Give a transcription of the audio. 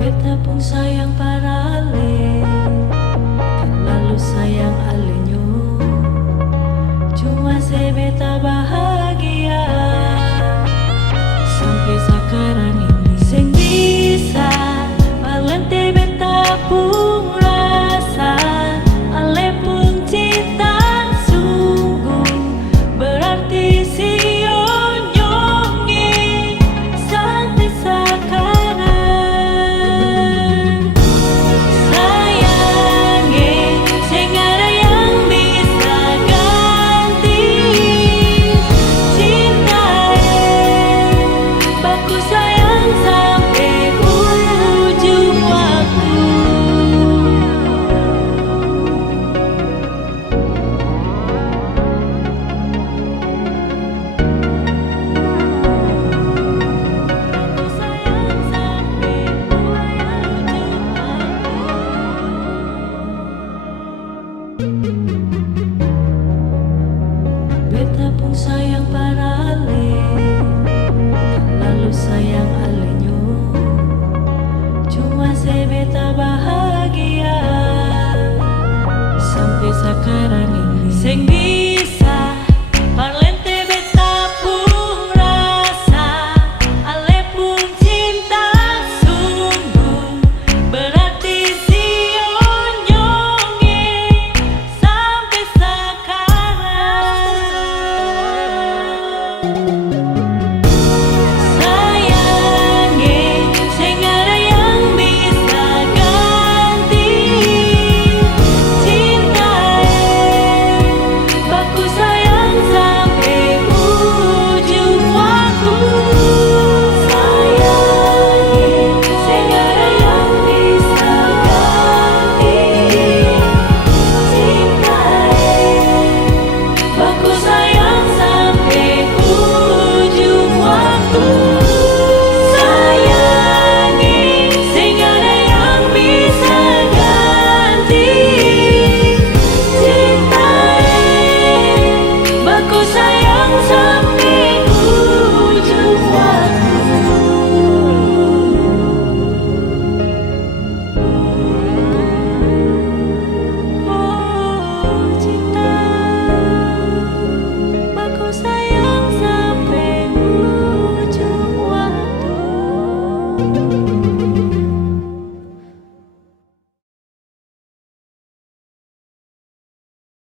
Beta pun sayang para ale, terlalu sayang alenyo. Cuma se beta bahagia sampai sekarang ini. Seng bisa palente beta pun rasa, ale pun cinta sungguh berarti sio nyongi sampai sekarang. Beta pun sayang para ale, terlalu sayang alenyo. Cuma se beta bahagia sampai sekarang ini.